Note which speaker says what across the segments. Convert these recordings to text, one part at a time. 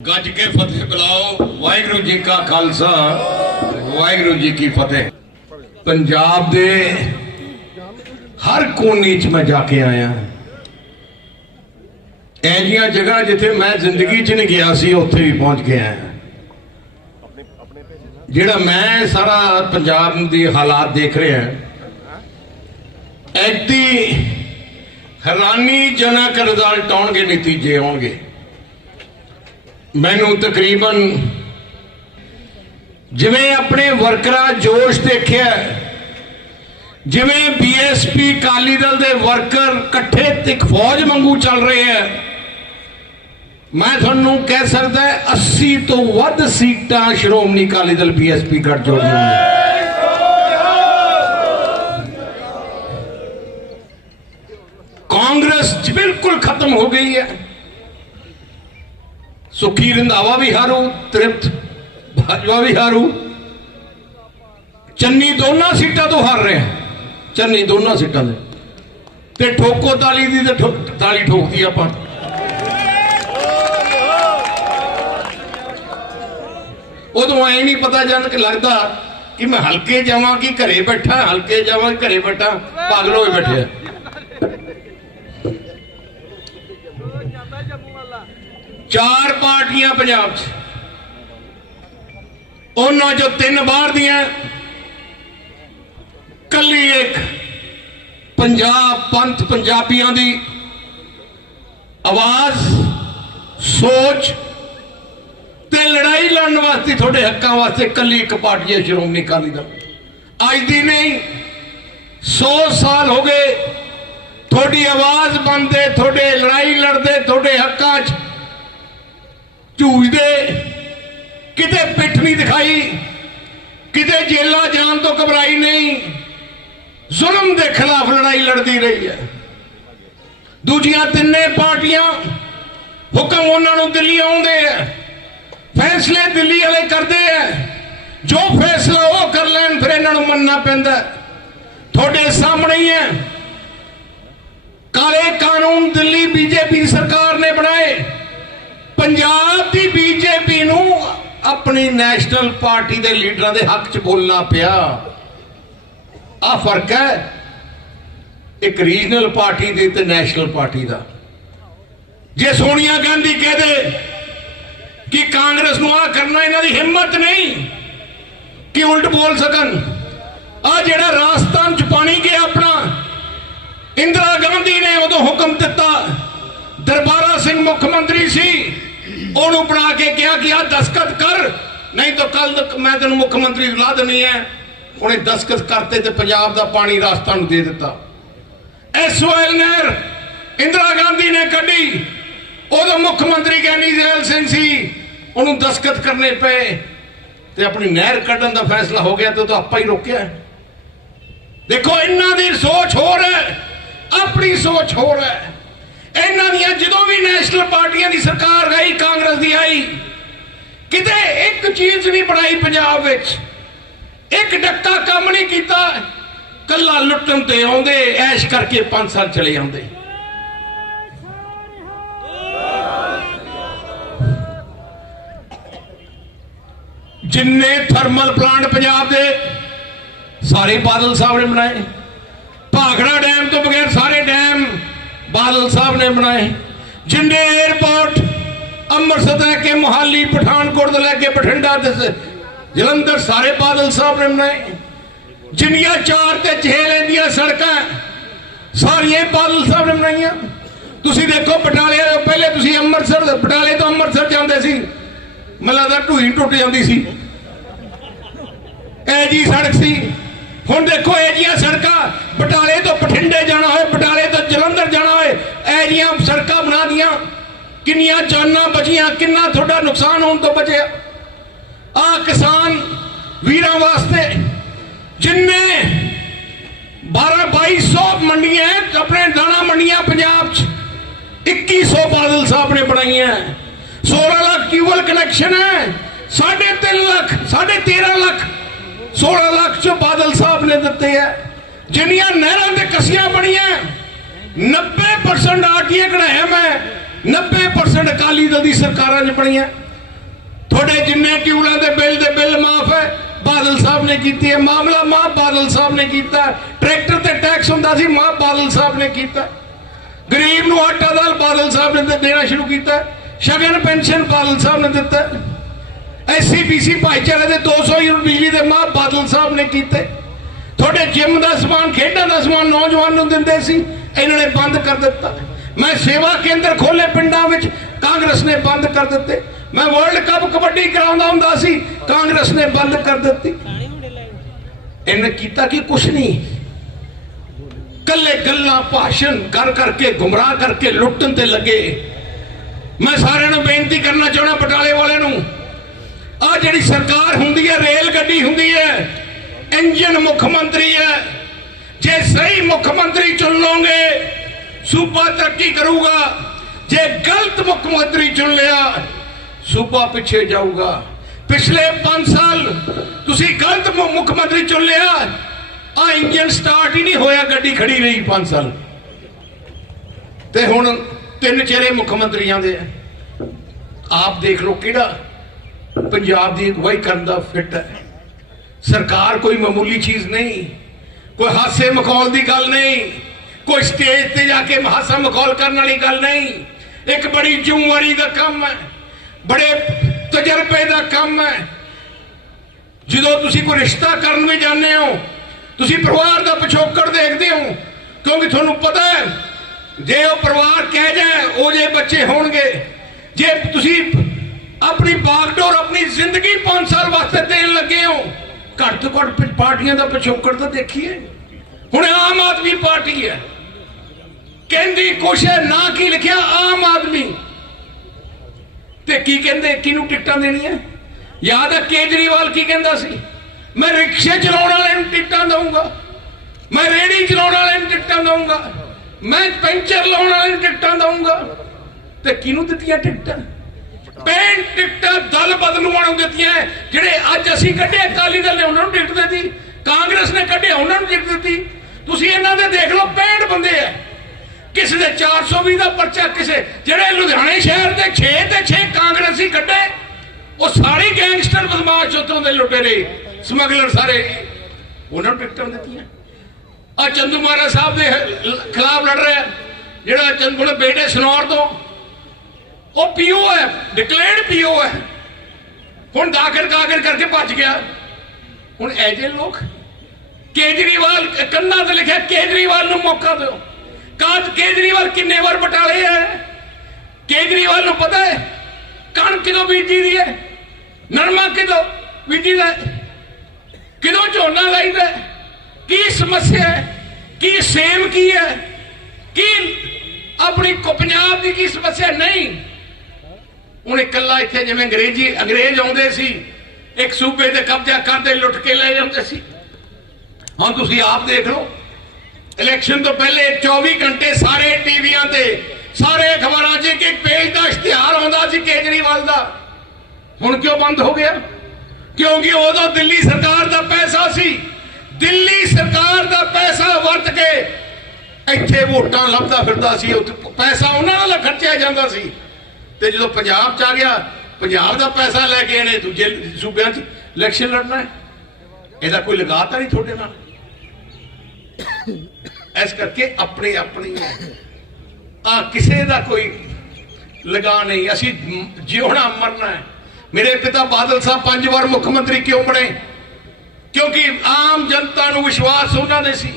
Speaker 1: ਗੱਜ ਕੇ ਫਤਿਹ ਬੁਲਾਓ। ਵਾਹਿਗੁਰੂ ਜੀ ਕਾ ਖਾਲਸਾ, ਵਾਹਿਗੁਰੂ ਜੀ ਕੀ ਫਤਿਹ। ਪੰਜਾਬ ਦੇ ਹਰ ਕੋਨੇ 'ਚ ਮੈਂ ਜਾ ਕੇ ਆਇਆ। ਐਜੀਆਂ ਜਗ੍ਹਾ ਜਿੱਥੇ ਮੈਂ ਜ਼ਿੰਦਗੀ 'ਚ ਨਹੀਂ ਗਿਆ ਸੀ, ਉੱਥੇ ਵੀ ਪਹੁੰਚ ਕੇ ਆਇਆ। ਜਿਹੜਾ ਮੈਂ ਸਾਰਾ ਪੰਜਾਬ ਦੀ ਹਾਲਾਤ ਦੇਖ ਰਿਹਾ ਐਤੀ ਹੈਰਾਨੀ ਜਨਕ ਰਿਜ਼ਲਟ ਆਉਣਗੇ, ਨਤੀਜੇ ਆਉਣਗੇ। ਮੈਨੂੰ ਤਕਰੀਬਨ ਜਿਵੇਂ ਆਪਣੇ ਵਰਕਰਾਂ ਜੋਸ਼ ਦੇਖਿਆ ਜਿਵੇਂ ਬੀਐਸਪੀ ਕਾਲੀ ਦਲ ਦੇ ਵਰਕਰ ਇਕੱਠੇ ਤਿੱਖ ਫੌਜ ਵਾਂਗੂ ਚੱਲ ਰਹੇ ਹੈ, ਮੈਂ ਤੁਹਾਨੂੰ ਕਹਿ ਸਕਦਾ 80 ਤੋਂ ਵੱਧ ਸੀਟਾਂ ਸ਼੍ਰੋਮਣੀ ਅਕਾਲੀ ਦਲ ਬੀਐਸਪੀ ਗੱਠਜੋੜ ਨੂੰ। ਕਾਂਗਰਸ ਬਿਲਕੁਲ ਖਤਮ ਹੋ ਗਈ ਹੈ। ਸੁਖੀ ਰੰਧਾਵਾ ਵੀ ਹਾਰੂ, ਤ੍ਰਿਪਤ ਭਾਜਵਾ ਵੀ ਹਾਰੂ। ਚੰਨੀ ਦੋਨਾਂ ਸੀਟਾਂ ਤੋਂ ਹਾਰ ਰਿਹਾ। ਚੰਨੀ ਦੋਨਾਂ ਸੀਟਾਂ ਦੇ। ਤੇ ਠੋਕੋ ਤਾਲੀ ਦੀ ਤੇ ਠੋ- ਤਾਲੀ ਠੋਕਦੀ ਆਪਾਂ। ਉਦੋਂ ਐ ਨਹੀਂ ਪਤਾ ਜਨ ਕਿ ਲੱਗਦਾ ਕਿ ਮੈਂ ਹਲਕੇ ਜਾਵਾਂ ਕਿ ਘਰੇ ਬੈਠਾ, ਹਲਕੇ ਜਾਵਾਂ ਕਿ ਘਰੇ ਬੈਠਾ, ਪਾਗਲ ਹੋਏ ਬੈਠਿਆ ਚਾਰ ਪਾਰਟੀਆਂ ਪੰਜਾਬ 'ਚ। ਉਹਨਾਂ ਚੋਂ ਤਿੰਨ ਬਾਹਰ ਦੀਆਂ। ਕੱਲੀ ਇੱਕ ਪੰਜਾਬ ਪੰਥ ਪੰਜਾਬੀਆਂ ਦੀ। ਆਵਾਜ਼, ਸੋਚ ਤੇ ਲੜਾਈ ਲੜਨ ਵਾਸਤੇ ਤੁਹਾਡੇ ਹੱਕਾਂ ਵਾਸਤੇ ਕੱਲੀ ਇੱਕ ਪਾਰਟੀ ਹੈ ਸ਼੍ਰੋਮਣੀ ਅਕਾਲੀ ਦਲ। ਅੱਜ ਦੀ ਨਹੀਂ 100 ਸਾਲ ਹੋ ਗਏ। ਤੁਹਾਡੀ ਆਵਾਜ਼ ਬੰਦੇ ਤੁਹਾਡੇ ਲੜਾਈ ਲੜਦੇ, ਤੁਹਾਡੇ ਹੱਕਾਂ 'ਚ ਝੂਝਦੇ ਕਿਤੇ ਪਿੱਠ ਨਹੀਂ ਦਿਖਾਈ, ਕਿਤੇ ਜੇਲਾਂ ਜਾਣ ਤੋਂ ਘਬਰਾਈ ਨਹੀਂ। ਜ਼ੁਲਮ ਦੇ ਖਿਲਾਫ ਲੜਾਈ ਲੜਦੀ ਰਹੀ ਹੈ। ਦੂਜੀਆਂ ਤਿੰਨੇ ਪਾਰਟੀਆਂ ਹੁਕਮ ਉਹਨਾਂ ਨੂੰ ਦਿੱਲੀ ਆਉਂਦੇ ਆ ਫੈਸਲੇ ਦਿੱਲੀ ਵਾਲੇ ਕਰਦੇ ਆ ਜੋ ਫੈਸਲਾ ਉਹ ਕਰ ਲੈਣ, ਫਿਰ ਇਹਨਾਂ ਨੂੰ ਮੰਨਣਾ ਪੈਂਦਾ ਤੁਹਾਡੇ ਸਾਹਮਣੇ ਹੀ ਹੈ। ਕਾਲੇ ਕਾਨੂੰਨ ਦਿੱਲੀ ਬੀਜੇਪੀ ਸਰਕਾਰ ਨੇ ਬਣਾਏ। ਪੰਜਾਬ ਦੀ ਬੀਜੇਪੀ ਨੂੰ ਆਪਣੀ ਨੈਸ਼ਨਲ ਪਾਰਟੀ ਦੇ ਲੀਡਰਾਂ ਦੇ ਹੱਕ 'ਚ ਬੋਲਣਾ ਪਿਆ। ਆ ਫ਼ਰਕ ਹੈ। ਇੱਕ ਰੀਜਨਲ ਪਾਰਟੀ ਦੇ ਤੇ ਨੈਸ਼ਨਲ ਪਾਰਟੀ ਦਾ। ਜੇ ਸੋਨੀਆ ਗਾਂਧੀ ਕਹਦੇ ਕਿ ਕਾਂਗਰਸ ਨੂੰ ਆ ਕਰਨਾ, ਇਹਨਾਂ ਦੀ ਹਿੰਮਤ ਨਹੀਂ ਕਿ ਉਲਟ ਬੋਲ ਸਕਣ। ਆ ਜਿਹੜਾ ਰਾਜਸਥਾਨ ਚ ਪਾਣੀ ਗਿਆ ਆਪਣਾ, ਇੰਦਰਾ ਗਾਂਧੀ ਨੇ ਉਦੋਂ ਹੁਕਮ ਦਿੱਤਾ, ਦਰਬਾਰਾ ਸਿੰਘ ਮੁੱਖ ਮੰਤਰੀ ਸੀ। ਉਹਨੂੰ ਬਣਾ ਕੇ ਕਿਹਾ ਕਿ ਆ ਦਸਖਤ ਕਰ, ਨਹੀਂ ਤਾਂ ਕੱਲ ਮੈਂ ਤੈਨੂੰ ਮੁੱਖ ਮੰਤਰੀ ਲਾ ਦੇਣੀ ਹੈ ਉਹਨੇ ਦਸਖਤ ਕਰਤੇ ਤੇ ਪੰਜਾਬ ਦਾ ਪਾਣੀ ਰਾਸਤਾ ਨੂੰ ਦੇ ਦਿੱਤਾ। ਐਸਓਐਲ ਨਹਿਰ ਇੰਦਰਾ ਗਾਂਧੀ ਨੇ ਕੱਢੀ। ਉਦੋਂ ਮੁੱਖ ਮੰਤਰੀ ਗਿਆਨੀ ਜ਼ੈਲ ਸਿੰਘ ਸੀ। ਉਹਨੂੰ ਦਸਖਤ ਕਰਨੇ ਪਏ ਤੇ ਆਪਣੀ ਨਹਿਰ ਕੱਢਣ ਦਾ ਫੈਸਲਾ ਹੋ ਗਿਆ ਤੇ ਉਹ ਤਾਂ ਆਪਾਂ ਹੀ ਰੋਕਿਆ। ਦੇਖੋ, ਇਹਨਾਂ ਦੀ ਸੋਚ ਹੋਰ ਹੈ, ਆਪਣੀ ਸੋਚ ਹੋਰ ਹੈ। ਇਹਨਾਂ ਦੀਆਂ ਜਦੋਂ ਵੀ ਨੈਸ਼ਨਲ ਪਾਰਟੀਆਂ ਦੀ ਸਰਕਾਰ ਗਈ ਕਾਂਗਰਸ ਦੀ ਆਈ, ਕਿਤੇ ਇੱਕ ਚੀਜ਼ ਨਹੀਂ ਬਣਾਈ ਪੰਜਾਬ ਵਿੱਚ। ਇੱਕ ਡੱਕਾ ਕੰਮ ਨਹੀਂ ਕੀਤਾ, ਕੱਲਾ ਲੁੱਟਣ ਤੇ ਆਉਂਦੇ, ਐਸ਼ ਕਰਕੇ 5 ਸਾਲ ਚਲੇ ਜਾਂਦੇ। ਜਿੰਨੇ ਥਰਮਲ ਪਲਾਂਟ ਪੰਜਾਬ ਦੇ, ਸਾਰੇ ਬਾਦਲ ਸਾਹਿਬ ਨੇ ਬਣਾਏ। ਭਾਖੜਾ ਡੈਮ ਤੋਂ ਬਗੈਰ ਸਾਰੇ ਡੈਮ ਬਾਦਲ ਸਾਹਿਬ ਨੇ ਬਣਾਏ। ਜਿੰਨੇ 에ਅਰਪੋਰਟ ਅੰਮ੍ਰਿਤਸਰ ਤੋਂ ਕੇ ਮੁਹਾਲੀ, ਪਠਾਨਕੋਟ ਤੋਂ ਲੈ ਕੇ ਬਠਿੰਡਾ ਤੇ ਜਲੰਧਰ ਸਾਰੇ ਬਾਦਲ ਸਾਹਿਬ ਨੇ ਬਣਾਏ। ਜਿੰਨੀਆਂ ਚਾਰ ਤੇ ਛੇ ਲੈਂਦੀਆਂ ਸੜਕਾਂ, ਸਾਰੀਆਂ ਬਾਦਲ ਸਾਹਿਬ ਨੇ ਬਣਾਈਆਂ। ਤੁਸੀਂ ਦੇਖੋ ਬਟਾਲੇ ਤੋਂ ਪਹਿਲੇ ਤੁਸੀਂ ਅੰਮ੍ਰਿਤਸਰ, ਬਟਾਲੇ ਤੋਂ ਅੰਮ੍ਰਿਤਸਰ ਜਾਂਦੇ ਸੀ। ਮੈਨੂੰ ਲੱਗਦਾ ਢੂਈ ਟੁੱਟ ਜਾਂਦੀ ਸੀ। ਇਹ ਜੀ ਸੜਕ ਸੀ। ਹੁਣ ਦੇਖੋ, ਇਹ ਜੀਆਂ ਸੜਕਾਂ ਬਟਾਲੇ ਤੋਂ ਬਠਿੰਡੇ ਜਾਣਾ ਹੋਏ, ਬਟਾਲੇ ਤੋਂ ਜਲੰਧਰ ਜਾਣਾ ਹੋਏ, ਇਹ ਜੀਆਂ ਸੜਕਾਂ ਬਣਾ ਦੀਆਂ। ਕਿੰਨੀਆਂ ਜਾਨਾਂ ਬਚੀਆਂ, ਕਿੰਨਾ ਤੁਹਾਡਾ ਨੁਕਸਾਨ ਹੋਣ ਤੋਂ ਬਚਿਆ। ਆ ਕਿਸਾਨ ਵੀਰਾਂ ਵਾਸਤੇ ਜਿੰਨੇ 12 2200 ਮੰਡੀਆਂ ਆਪਣੇ ਦਾਣਾ ਮੰਡੀਆਂ ਪੰਜਾਬ 'ਚ 2100 ਬਾਦਲ ਸਾਹਿਬ ਨੇ ਬਣਾਈਆਂ। 16 ਲੱਖ ਟਿਊਬਲ ਕਨੈਕਸ਼ਨ ਹੈ 3.5 ਲੱਖ 13.5 ਲੱਖ 16 ਲੱਖ ਚ ਬਾਦਲ ਸਾਹਿਬ ਨੇ ਦਿੱਤੇ ਹੈ ਜਿੰਨੀਆਂ ਨਹਿਰਾਂ ਤੇ ਕਸੀਆਂ ਬਣੀਆਂ 90% ਆਰਟੀਏ ਕਢਾਇਆ ਮੈਂ 90% ਅਕਾਲੀ ਦਲ ਦੀ ਸਰਕਾਰਾਂ 'ਚ ਬਣੀਆਂ। ਤੁਹਾਡੇ ਜਿੰਨੇ ਟਿਊਲਾਂ ਦੇ ਬਿੱਲ ਦੇ ਬਿੱਲ ਮਾਫ ਹੈ ਬਾਦਲ ਸਾਹਿਬ ਨੇ ਕੀਤੀ ਹੈ ਮਾਮਲਾ ਮਾਂ ਬਾਦਲ ਸਾਹਿਬ ਨੇ ਕੀਤਾ। ਟਰੈਕਟਰ ਤੇ ਟੈਕਸ ਹੁੰਦਾ ਸੀ ਮਾਂ ਬਾਦਲ ਸਾਹਿਬ ਨੇ ਕੀਤਾ। ਗਰੀਬ ਨੂੰ ਆਟਾ ਦਾਲ ਬਾਦਲ ਸਾਹਿਬ ਨੇ ਦੇਣਾ ਸ਼ੁਰੂ ਕੀਤਾ। ਸ਼ਗਨ ਪੈਨਸ਼ਨ ਬਾਦਲ ਸਾਹਿਬ ਨੇ ਦਿੱਤਾ। ਐਸਸੀ ਬੀਸੀ ਭਾਈਚਾਰੇ ਦੇ 200 ਯੂਨਿਟ ਬਿਜਲੀ ਦੇ ਮਾਹ ਬਾਦਲ ਸਾਹਿਬ ਨੇ ਕੀਤੇ। ਤੁਹਾਡੇ ਜਿਮ ਦਾ ਸਮਾਨ, ਖੇਡਾਂ ਦਾ ਸਮਾਨ ਨੌਜਵਾਨ ਨੂੰ ਦਿੰਦੇ ਸੀ, ਇਹਨਾਂ ਨੇ ਬੰਦ ਕਰ ਦਿੱਤਾ। ਮੈਂ ਸੇਵਾ ਕੇਂਦਰ ਖੋਲੇ ਪਿੰਡਾਂ ਵਿੱਚ, ਕਾਂਗਰਸ ਨੇ ਬੰਦ ਕਰ ਦਿੱਤੇ। ਮੈਂ ਵਰਲਡ ਕੱਪ ਕਬੱਡੀ ਕਰਾਉਂਦਾ ਹੁੰਦਾ ਸੀ, ਕਾਂਗਰਸ ਨੇ ਬੰਦ ਕਰ ਦਿੱਤੀ। ਇਹਨੇ ਕੀਤਾ ਕਿ? ਕੁਛ ਨਹੀਂ। ਕੱਲੇ ਗੱਲਾਂ, ਭਾਸ਼ਣ ਕਰ ਕਰਕੇ, ਗੁੰਮਰਾਹ ਕਰਕੇ ਲੁੱਟਣ ਤੇ ਲੱਗੇ। ਮੈਂ ਸਾਰਿਆਂ ਨੂੰ ਬੇਨਤੀ ਕਰਨਾ ਚਾਹਣਾ ਬਟਾਲੇ ਵਾਲਿਆਂ ਨੂੰ ਆ ਜਿਹੜੀ ਸਰਕਾਰ ਹੁੰਦੀ ਹੈ, ਰੇਲ ਗੱਡੀ ਹੁੰਦੀ ਹੈ, ਇੰਜਨ ਮੁੱਖ ਮੰਤਰੀ ਹੈ। ਜੇ ਸਹੀ ਮੁੱਖ ਮੰਤਰੀ ਚੁਣ ਲਓਗੇ, ਸੂਬਾ ਤਰੱਕੀ ਕਰੂਗਾ। ਜੇ ਗਲਤ ਮੁੱਖ ਮੰਤਰੀ ਚੁਣ ਲਿਆ, ਸੂਬਾ ਪਿੱਛੇ ਜਾਊਗਾ। ਪਿਛਲੇ 5 ਸਾਲ ਤੁਸੀਂ ਗਲਤ ਮੁੱਖ ਮੰਤਰੀ ਚੁਣ ਲਿਆ, ਆ ਇੰਜਨ ਸਟਾਰਟ ਹੀ ਨਹੀਂ ਹੋਇਆ, ਗੱਡੀ ਖੜੀ ਰਹੀ 5 ਸਾਲ। ਤੇ ਹੁਣ ਤਿੰਨ ਚਿਹਰੇ ਮੁੱਖ ਮੰਤਰੀਆਂ ਦੇ ਆ। ਆਪ ਦੇਖ ਲਓ ਕਿਹੜਾ ਪੰਜਾਬ ਦੀ ਅਗਵਾਈ ਕਰਨ ਦਾ ਫਿੱਟ ਹੈ। ਸਰਕਾਰ ਕੋਈ ਮਾਮੂਲੀ ਚੀਜ਼ ਨਹੀਂ, ਕੋਈ ਹਾਸੇ ਮਖੌਲ ਦੀ ਗੱਲ ਨਹੀਂ, ਕੋਈ ਸਟੇਜ ਤੇ ਜਾ ਕੇ ਹਾਸਾ ਮਖੌਲ ਕਰਨ ਵਾਲੀ ਗੱਲ ਨਹੀਂ। ਇੱਕ ਬੜੀ ਜ਼ਿੰਮੇਵਾਰੀ ਦਾ ਕੰਮ ਹੈ, ਬੜੇ ਤਜਰਬੇ ਦਾ ਕੰਮ ਹੈ। ਜਦੋਂ ਤੁਸੀਂ ਕੋਈ ਰਿਸ਼ਤਾ ਕਰਨ ਵੀ ਜਾਂਦੇ ਹੋ, ਤੁਸੀਂ ਪਰਿਵਾਰ ਦਾ ਪਿਛੋਕੜ ਦੇਖਦੇ ਹੋ, ਕਿਉਂਕਿ ਤੁਹਾਨੂੰ ਪਤਾ ਹੈ, ਜੇ ਉਹ ਪਰਿਵਾਰ ਕਹਿ ਜਾਏ, ਉਹ ਜੇ ਬੱਚੇ ਹੋਣਗੇ, ਜੇ ਤੁਸੀਂ ਆਪਣੀ ਬਾਗਡੋਰ ਆਪਣੀ ਜ਼ਿੰਦਗੀ 5 ਸਾਲ ਵਾਸਤੇ ਦੇਣ ਲੱਗੇ ਹੋ। ਘੱਟ ਤੋਂ ਘੱਟ ਪਾਰਟੀਆਂ ਦਾ ਪਿਛੋਕੜ ਤਾਂ ਦੇਖੀਏ। ਹੁਣ ਆਮ ਆਦਮੀ ਪਾਰਟੀ ਹੈ। ਕਹਿੰਦੀ ਕੁਛ ਹੈ, ਨਾ ਕੀ ਲਿਖਿਆ, ਆਮ ਆਦਮੀ। ਤੇ ਕੀ ਕਹਿੰਦੇ, ਕਿਹਨੂੰ ਟਿਕਟਾਂ ਦੇਣੀਆਂ? ਯਾਦ ਹੈ ਕੇਜਰੀਵਾਲ ਕੀ ਕਹਿੰਦਾ ਸੀ? ਮੈਂ ਰਿਕਸ਼ੇ ਚਲਾਉਣ ਵਾਲੇ ਨੂੰ ਟਿਕਟਾਂ ਦਊਂਗਾ। ਮੈਂ ਰੇੜੀ ਚਲਾਉਣ ਵਾਲੇ ਨੂੰ ਟਿਕਟਾਂ ਦਊਂਗਾ। ਮੈਂ ਪੈਂਚਰ ਲਾਉਣ ਵਾਲੇ ਨੂੰ ਟਿਕਟਾਂ ਦਊਂਗਾ। ਤੇ ਕਿਹਨੂੰ ਦਿੱਤੀਆਂ ਟਿਕਟਾਂ? ਪੈਨ ਟਿਕਟਾਂ ਦਲ ਬਦਲੂਆਂ ਨੂੰ ਦਿੱਤੀਆਂ ਜਿਹੜੇ ਅੱਜ ਅਸੀਂ ਕੱਢੇ, ਅਕਾਲੀ ਦਲ ਨੇ ਉਹਨਾਂ ਨੂੰ ਟਿਕਟ ਦਿੱਤੀ, ਕਾਂਗਰਸ ਨੇ ਕੱਢੇ, ਉਹਨਾਂ ਨੂੰ ਟਿਕਟ ਦਿੱਤੀ। ਤੁਸੀਂ ਇਹਨਾਂ ਦੇ ਦੇਖ ਲਓ 65 ਬੰਦੇ ਆ ਕਿਸੇ ਦੇ 420 ਦਾ ਪਰਚਾ, ਕਿਸੇ ਜਿਹੜੇ ਲੁਧਿਆਣੇ ਸ਼ਹਿਰ ਦੇ 6 ਤੇ 6 ਕਾਂਗਰਸੀ ਕੱਢੇ, ਉਹ ਸਾਰੇ ਗੈਂਗਸਟਰ ਬਦਮਾਸ਼ ਉੱਥੋਂ ਦੇ ਲੁਟੇਰੇ ਸਮਗਲਰ ਸਾਰੇ। ਉਹਨਾਂ ਨੂੰ ਟਿਕਟਾਂ ਦਿੱਤੀਆਂ। ਆ ਚੰਦੂ ਮਹਾਰਾਜ ਸਾਹਿਬ ਦੇ ਖਿਲਾਫ ਲੜ ਰਿਹਾ, ਜਿਹੜਾ ਚੰਦੂ ਬੇਟੇ ਸਨੌਰ ਤੋਂ ਉਹ ਪੀਓ ਹੈ ਡਿਕਲੇਅਰਡ ਪੀਓ ਹੈ। ਹੁਣ ਦਾਖਲ ਕਾਗਰ ਕਰਕੇ ਭੱਜ ਗਿਆ। ਹੁਣ ਐਜੇ ਲੋਕ, ਕੇਜਰੀਵਾਲ, ਕੰਨਾਂ ਤੇ ਲਿਖਿਆ ਕੇਜਰੀਵਾਲ ਨੂੰ ਮੌਕਾ ਦਿਓ। ਕਾਜ ਕੇਜਰੀਵਾਲ ਕਿੰਨੇ ਵਾਰ ਬਟਾਲੇ ਹੈ? ਕੇਜਰੀਵਾਲ ਨੂੰ ਪਤਾ ਹੈ ਕਣਕ ਕਿਦੋਂ ਬੀਜੀ ਦੀ ਹੈ? ਨਰਮਾ ਕਿਦੋਂ ਬੀਜੀ ਦਾ ਕਿਦੋਂ ਝੋਨਾ ਲਾਈਦਾ ਕੀ ਸਮੱਸਿਆ ਹੈ? ਕੀ ਸੇਮ ਕੀ ਹੈ? ਕੀ ਆਪਣੀ ਪੰਜਾਬ ਦੀ ਕੀ ਸਮੱਸਿਆ? ਨਹੀਂ। ਹੁਣ ਇਕੱਲਾ ਇੱਥੇ ਜਿਵੇਂ ਅੰਗਰੇਜ਼ੀ, ਅੰਗਰੇਜ਼ ਆਉਂਦੇ ਸੀ, ਇੱਕ ਸੂਬੇ ਤੇ ਕਬਜ਼ਾ ਕਰਦੇ, ਲੁੱਟ ਕੇ ਲੈ ਜਾਂਦੇ ਸੀ। ਹੁਣ ਤੁਸੀਂ ਆਪ ਦੇਖ ਲਓ, ਇਲੈਕਸ਼ਨ ਤੋਂ ਪਹਿਲੇ 24 ਘੰਟੇ ਸਾਰੇ ਟੀਵੀਆਂ ਤੇ, ਸਾਰੇ ਅਖਬਾਰਾਂ 'ਚ ਇੱਕ ਇੱਕ ਪੇਜ ਦਾ ਇਸ਼ਤਿਹਾਰ ਆਉਂਦਾ ਸੀ ਕੇਜਰੀਵਾਲ ਦਾ। ਹੁਣ ਕਿਉਂ ਬੰਦ ਹੋ ਗਿਆ? ਕਿਉਂਕਿ ਉਦੋਂ ਦਿੱਲੀ ਸਰਕਾਰ ਦਾ ਪੈਸਾ ਸੀ। ਦਿੱਲੀ ਸਰਕਾਰ ਦਾ ਪੈਸਾ ਵਰਤ ਕੇ ਇੱਥੇ ਵੋਟਾਂ ਲੱਭਦਾ ਫਿਰਦਾ ਸੀ, ਉੱਥੇ ਪੈਸਾ ਉਹਨਾਂ ਨਾਲ ਖਰਚਿਆ ਜਾਂਦਾ ਸੀ। ਤੇ ਜਦੋਂ ਪੰਜਾਬ ਚ ਆ ਗਿਆ, ਪੰਜਾਬ ਦਾ ਪੈਸਾ ਲੈ ਕੇ ਇਹਨੇ ਦੂਜੇ ਸੂਬਿਆਂ 'ਚ ਇਲੈਕਸ਼ਨ ਲੜਨਾ ਹੈ। ਇਹਦਾ ਕੋਈ ਲਗਾਤਾ ਨਹੀਂ ਤੁਹਾਡੇ ਨਾਲ। ਇਸ ਕਰਕੇ ਆਪਣੇ ਆਪਣੀ ਆ ਕਿਸੇ ਦਾ ਕੋਈ ਲਗਾ ਨਹੀਂ। ਅਸੀਂ ਜਿਉਣਾ ਮਰਨਾ ਹੈ। ਮੇਰੇ ਪਿਤਾ ਬਾਦਲ ਸਾਹਿਬ ਪੰਜ ਵਾਰ ਮੁੱਖ ਮੰਤਰੀ ਕਿਉਂ ਬਣੇ? ਕਿਉਂਕਿ ਆਮ ਜਨਤਾ ਨੂੰ ਵਿਸ਼ਵਾਸ ਉਹਨਾਂ ਦੇ ਸੀ।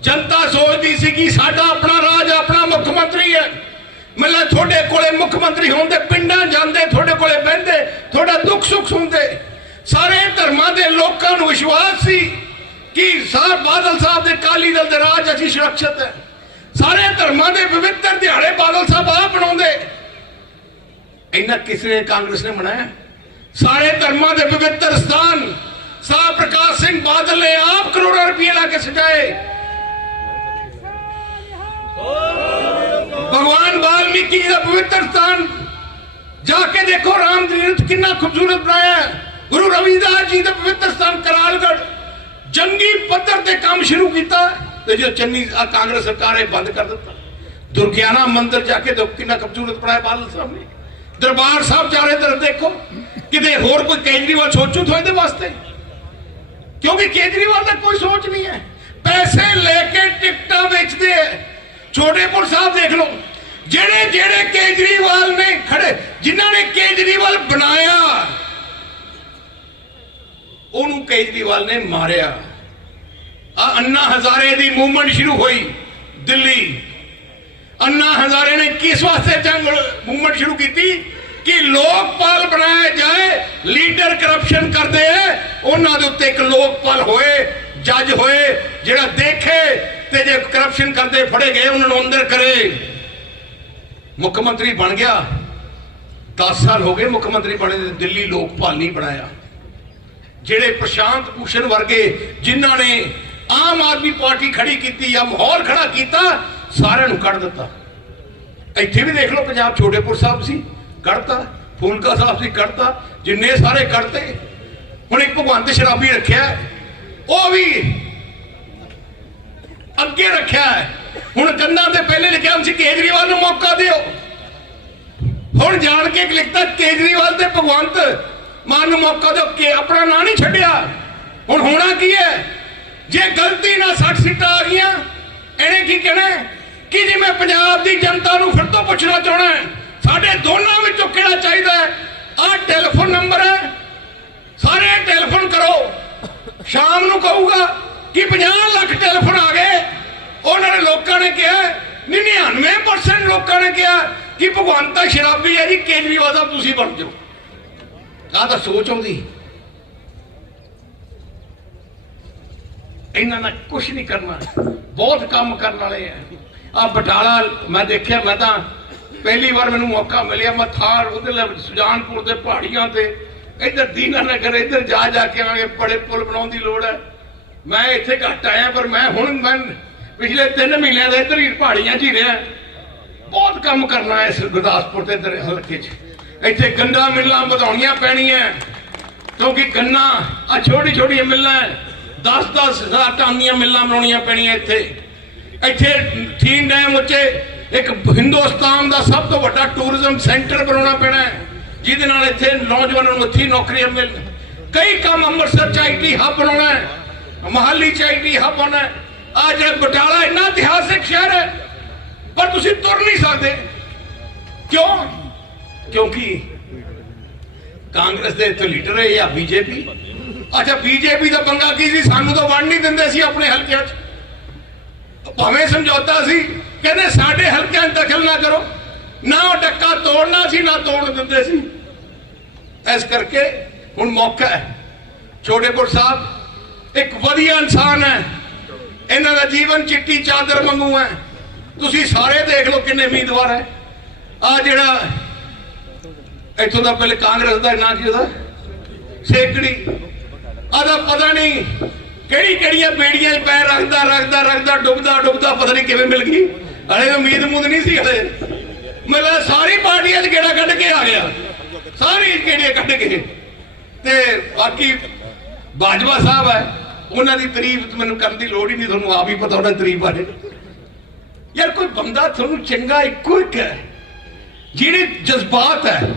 Speaker 1: ਜਨਤਾ ਸੋਚਦੀ ਸੀ ਕਿ ਸਾਡਾ ਆਪਣਾ ਰਾਜ, ਆਪਣਾ ਮੁੱਖ ਮੰਤਰੀ ਹੈ। ਮਤਲਬ ਤੁਹਾਡੇ ਕੋਲੇ ਮੁੱਖ ਮੰਤਰੀ ਹੁੰਦੇ ਪਿੰਡਾਂ ਜਾਂਦੇ, ਤੁਹਾਡੇ ਕੋਲੇ ਬਹਿੰਦੇ, ਤੁਹਾਡਾ ਦੁੱਖ ਸੁੱਖ ਸੁਣਦੇ। ਸਾਰੇ ਧਰਮਾਂ ਦੇ ਲੋਕਾਂ ਨੂੰ ਵਿਸ਼ਵਾਸ ਸੀ ਕਿ ਸਾਹਿਬ ਬਾਦਲ ਸਾਹਿਬ ਦੇ ਕਾਲੀ ਦਲ ਦੇ ਰਾਜ ਅਸੀਂ ਸੁਰੱਖਿਅਤ ਹੈ। ਸਾਰੇ ਧਰਮਾਂ ਦੇ ਪਵਿੱਤਰ ਦਿਹਾੜੇ ਬਾਦਲ ਸਾਹਿਬ ਆਪ ਬਣਾਉਂਦੇ। ਇਹਨਾਂ ਕਿਸੇ ਕਾਂਗਰਸ ਨੇ ਬਣਾਇਆ? ਸਾਰੇ ਧਰਮਾਂ ਦੇ ਪਵਿੱਤਰ ਸਥਾਨ ਸਾਹਿਬ ਪ੍ਰਕਾਸ਼ ਸਿੰਘ ਬਾਦਲ ਨੇ ਆਪ ਕਰੋੜਾਂ ਰੁਪਏ ਲਾ ਕੇ ਸਜਾਏ। ਵਾਲਮੀਕੀ ਜੀ ਦਾ ਪਵਿੱਤਰ ਸਥਾਨ। ਜਾ ਕੇ ਦੇਖੋ ਰਾਮ ਤੀਰਥ ਕਿੰਨਾ ਖੂਬਸੂਰਤ ਬਣਾਇਆ ਹੈ। ਗੁਰੂ ਰਵਿਦਾਸ ਜੀ ਦਾ ਪਵਿੱਤਰ ਸਥਾਨ ਕਰਾਲਗੜ੍ਹ ਜੰਗੀ ਪੱਧਰ ਤੇ ਕੰਮ ਸ਼ੁਰੂ ਕੀਤਾ ਤੇ ਜੋ ਚੰਨੀ ਕਾਂਗਰਸ ਸਰਕਾਰ ਇਹ ਬੰਦ ਕਰ ਦਿੱਤਾ। ਦੁਰਗਿਆਨਾ ਮੰਦਿਰ ਜਾ ਕੇ ਦੇਖੋ ਕਿੰਨਾ ਖੂਬਸੂਰਤ ਬਣਾਇਆ ਬਾਦਲ ਸਾਹਿਬ ਨੇ। ਦਰਬਾਰ ਸਾਹਿਬ ਚਾਰੇ ਤਰਫ ਦੇਖੋ, ਕਿਤੇ ਹੋਰ ਕੋਈ ਕੇਜਰੀਵਾਲ ਸੋਚੂ ਥੋ ਵਾਸਤੇ। ਕਿਉਂਕਿ ਕੇਜਰੀਵਾਲ ਦਾ ਕੋਈ ਸੋਚ ਨਹੀਂ ਹੈ। ਪੈਸੇ ਲੈ ਕੇ ਟਿਕਟਾਂ ਵੇਚਦੇ ਐ ਛੋਟੇਪੁਰ ਸਾਹਿਬ ਦੇਖ ਲਓ ਜਿਹੜੇ ਜਿਹੜੇ ਕੇਜਰੀਵਾਲ ਨੇ ਖੜੇ, ਜਿਨ੍ਹਾਂ ਨੇ ਕੇਜਰੀਵਾਲ ਬਣਾਇਆ, ਉਹਨੂੰ ਕੇਜਰੀਵਾਲ ਨੇ ਮਾਰਿਆ। ਆ ਅੰਨਾ ਹਜ਼ਾਰੇ ਦੀ ਮੂਵਮੈਂਟ ਸ਼ੁਰੂ ਹੋਈ ਦਿੱਲੀ। ਅੰਨਾ ਹਜ਼ਾਰੇ ਨੇ ਕਿਸ ਵਾਸਤੇ ਜੰਗ ਮੂਵਮੈਂਟ ਸ਼ੁਰੂ ਕੀਤੀ? ਕਿ ਲੋਕਪਾਲ ਬਣਾਇਆ ਜਾਏ, ਲੀਡਰ ਕਰਪਸ਼ਨ ਕਰਦੇ ਐ ਉਹਨਾਂ ਦੇ ਉੱਤੇ ਇੱਕ ਲੋਕਪਾਲ ਹੋਏ, ਜੱਜ ਹੋਏ, ਜਿਹੜਾ ਦੇਖੇ ਤੇ ਜੇ ਕਰਪਸ਼ਨ ਕਰਦੇ, ਫੜੇ ਗਏ, ਉਹਨਾਂ ਨੂੰ ਅੰਦਰ ਕਰੇ। ਮੁੱਖ ਮੰਤਰੀ ਬਣ ਗਿਆ। 10 ਸਾਲ ਹੋ ਗਏ ਮੁੱਖ ਮੰਤਰੀ ਬਣੇ ਤੇ ਦਿੱਲੀ ਲੋਕਪਾਲ ਨਹੀਂ ਬਣਾਇਆ। ਜਿਹੜੇ ਪ੍ਰਸ਼ਾਂਤ ਭੂਸ਼ਣ ਵਰਗੇ ਜਿਨ੍ਹਾਂ ਨੇ ਆਮ ਆਦਮੀ ਪਾਰਟੀ ਖੜੀ ਕੀਤੀ ਜਾਂ ਮਾਹੌਲ ਖੜਾ ਕੀਤਾ, ਸਾਰਿਆਂ ਨੂੰ ਕੱਢ ਦਿੱਤਾ। ਇੱਥੇ ਵੀ ਦੇਖ ਲਓ ਪੰਜਾਬ ਛੋਟੇਪੁਰ ਸਾਹਿਬ ਸੀ, ਕੱਢਤਾ, ਫੂਲਕਾ ਸਾਹਿਬ ਸੀ, ਕੱਢਤਾ, ਜਿੰਨੇ ਸਾਰੇ ਕੱਢਤੇ। ਹੁਣ ਇੱਕ ਭਗਵੰਤ ਸ਼ਰਾਬੀ ਰੱਖਿਆ, ਉਹ ਵੀ ਅੱਗੇ ਰੱਖਿਆ ਹੁਣ ਕੰਨਾਂ ਤੇ ਪਹਿਲੇ ਲਿਖਿਆ ਸੀ, ਕੇਜਰੀਵਾਲ ਨੂੰ ਮੌਕਾ ਦਿਓ। ਹੁਣ ਜਾਣ ਕੇ ਲਿਖਤਾ, ਕੇਜਰੀਵਾਲ ਤੇ ਭਗਵੰਤ ਮਾਨ ਨੂੰ ਮੌਕਾ ਦਿਓ। ਕਿ ਆਪਣਾ ਨਾਂ ਨਹੀਂ ਛੱਡਿਆ। ਹੁਣ ਹੋਣਾ ਕੀ ਹੈ? ਜੇ ਗਲਤੀ ਨਾਲ 60 ਸੀਟਾਂ ਆ ਗਈਆਂ, ਇਹਨੇ ਕੀ ਕਹਿਣਾ ਕਿ ਜੀ ਮੈਂ ਪੰਜਾਬ ਦੀ ਜਨਤਾ ਨੂੰ ਫਿਰ ਤੋਂ ਪੁੱਛਣਾ ਚਾਹਣਾ ਸਾਡੇ ਦੋਨਾਂ ਵਿੱਚੋਂ ਕਿਹੜਾ ਚਾਹੀਦਾ ਹੈ? ਆਹ ਟੈਲੀਫੋਨ ਨੰਬਰ ਹੈ। ਸਾਰੇ ਟੈਲੀਫੋਨ ਕਰੋ। ਸ਼ਾਮ ਨੂੰ ਕਹੂਗਾ ਕਿ 50 ਲੱਖ ਟੈਲੀਫੋਨ ਆ ਗਏ। ਉਹਨਾਂ ਨੇ ਲੋਕਾਂ ਨੇ ਕਿਹਾ 99% ਲੋਕਾਂ ਨੇ ਕਿਹਾ ਕਿ ਭਗਵੰਤਾ ਸ਼ਰਾਬੀ ਹੈ ਜੀ, ਕੇਜਰੀਵਾਲ ਦਾ ਤੁਸੀਂ ਬਣ ਜਾਓ। ਆਹ ਤਾਂ ਸੋਚ ਆਉਂਦੀ। ਇਹਨਾਂ ਨਾਲ ਕੁਝ ਨਹੀਂ ਕਰਨਾ ਬਹੁਤ ਕੰਮ ਕਰਨ ਵਾਲੇ ਆ। ਆ ਬਟਾਲਾ ਮੈਂ ਦੇਖਿਆ, ਮੈਂ ਤਾਂ ਪਹਿਲੀ ਵਾਰ ਮੈਨੂੰ ਮੌਕਾ ਮਿਲਿਆ, ਮੈਂ ਥਾਰ ਉਹਦੇ ਸੁਜਾਨਪੁਰ ਦੇ ਪਹਾੜੀਆਂ ਤੇ, ਇੱਧਰ ਦੀਨਾ ਨਗਰ ਇੱਧਰ ਜਾ ਜਾ ਕੇ ਆਵਾਂਗੇ, ਬੜੇ ਪੁਲ ਬਣਾਉਣ ਦੀ ਲੋੜ ਹੈ। ਮੈਂ ਇੱਥੇ ਘੱਟ ਆਇਆ, ਪਰ ਮੈਂ ਹੁਣ ਮੈਂ ਪਿਛਲੇ 3 ਮਹੀਨਿਆਂ ਦੇ ਇਧਰ ਹੀ ਪਹਾੜੀਆਂ 'ਚ ਹੀ ਰਿਹਾ। ਬਹੁਤ ਕੰਮ ਕਰਨਾ ਹੈ ਇਸ ਗੁਰਦਾਸਪੁਰ ਦੇ ਇੱਧਰ ਹਲਕੇ 'ਚ। ਇੱਥੇ ਗੰਦਾ ਮਿੱਲਾਂ ਵਧਾਉਣੀਆਂ ਪੈਣੀਆਂ ਕਿਉਂਕਿ ਗੰਨਾ ਆ ਛੋਟੀ ਛੋਟੀਆਂ ਮਿੱਲਾਂ 10 10 ਹਜ਼ਾਰ ਟਨ ਦੀਆਂ ਮਿੱਲਾਂ ਬਣਾਉਣੀਆਂ ਪੈਣੀਆਂ ਇੱਥੇ। ਇੱਥੇ ਥੀਨ ਡੈਮ ਉੱਤੇ ਇੱਕ ਹਿੰਦੁਸਤਾਨ ਦਾ ਸਭ ਤੋਂ ਵੱਡਾ ਟੂਰਿਜ਼ਮ ਸੈਂਟਰ ਬਣਾਉਣਾ ਪੈਣਾ ਹੈ। ਜਿਹਦੇ ਨਾਲ ਇੱਥੇ ਨੌਜਵਾਨਾਂ ਨੂੰ ਇੱਥੇ ਨੌਕਰੀਆਂ ਮਿਲਣ ਕਈ ਕੰਮ ਅੰਮ੍ਰਿਤਸਰ ਚ ਆਈਟੀ ਹੱਬ ਬਣਾਉਣਾ ਹੈ। ਮਹਾਲੀ ਚ ਆਈਟੀ ਹੱਬ ਬਣਾਉਣਾ ਹੈ। ਆ ਜਿਹੜਾ ਬਟਾਲਾ ਇੰਨਾ ਇਤਿਹਾਸਿਕ ਸ਼ਹਿਰ ਹੈ, ਪਰ ਤੁਸੀਂ ਤੁਰ ਨਹੀਂ ਸਕਦੇ। ਕਿਉਂ? ਕਿਉਂਕਿ ਕਾਂਗਰਸ ਦੇ ਇੱਥੇ ਲੀਡਰ ਹੈ, ਜਾਂ ਬੀਜੇਪੀ। ਅੱਛਾ, ਬੀਜੇਪੀ ਦਾ ਪੰਗਾ ਕੀ ਸੀ? ਸਾਨੂੰ ਤਾਂ ਵੰਡ ਨਹੀਂ ਦਿੰਦੇ ਸੀ ਆਪਣੇ ਹਲਕਿਆਂ 'ਚ। ਭਾਵੇਂ ਸਮਝੌਤਾ ਸੀ, ਕਹਿੰਦੇ ਸਾਡੇ ਹਲਕਿਆਂ 'ਚ ਦਖਲ ਨਾ ਕਰੋ। ਨਾ ਉਹ ਡੱਕਾ ਤੋੜਨਾ ਸੀ, ਨਾ ਤੋੜ ਦਿੰਦੇ ਸੀ। ਇਸ ਕਰਕੇ ਹੁਣ ਮੌਕਾ ਹੈ। ਛੋਟੇਪੁਰ ਸਾਹਿਬ ਇੱਕ ਵਧੀਆ ਇਨਸਾਨ ਹੈ। ਇਹਨਾਂ ਦਾ ਜੀਵਨ ਚਿੱਟੀ ਚਾਦਰ ਵਾਂਗੂ ਹੈ। ਤੁਸੀਂ ਸਾਰੇ ਦੇਖ ਲਓ ਕਿੰਨੇ ਉਮੀਦਵਾਰ ਹੈ। ਆ ਜਿਹੜਾ ਇੱਥੋਂ ਦਾ ਪਹਿਲੇ ਕਾਂਗਰਸ ਦਾ ਨਾਂ ਕੀ ਉਹਦਾ, ਸੇਕੜੀ। ਆਦਾ ਪਤਾ ਨਹੀਂ ਕਿਹੜੀ ਕਿਹੜੀਆਂ ਬੇੜੀਆਂ 'ਚ ਪੈਰ ਰੱਖਦਾ ਰੱਖਦਾ ਰੱਖਦਾ, ਡੁੱਬਦਾ ਡੁੱਬਦਾ, ਪਤਾ ਨਹੀਂ ਕਿਵੇਂ ਮਿਲ ਗਈ। ਹਲੇ ਉਮੀਦ ਮੁੰਦ ਨਹੀਂ ਸੀ ਹਲੇ। ਮਤਲਬ ਸਾਰੀ ਪਾਰਟੀਆਂ 'ਚ ਗੇੜਾ ਕੱਢ ਕੇ ਆ ਗਿਆ। ਸਾਰੀ ਗੇੜੇ ਕੱਢ ਕੇ। ਤੇ ਬਾਕੀ ਬਾਜਵਾ ਸਾਹਿਬ ਹੈ। ਉਹਨਾਂ ਦੀ ਤਾਰੀਫ ਮੈਨੂੰ ਕਰਨ ਦੀ ਲੋੜ ਹੀ ਨਹੀਂ, ਤੁਹਾਨੂੰ ਆਪ ਹੀ ਪਤਾ ਉਹਨਾਂ ਦੀ ਤਾਰੀਫ ਬਾਰੇ। ਯਾਰ ਕੋਈ ਬੰਦਾ ਤੁਹਾਨੂੰ ਚੰਗਾ ਇੱਕੋ ਇੱਕ ਹੈ ਜਿਹੜੇ ਜਜ਼ਬਾਤ ਹੈ,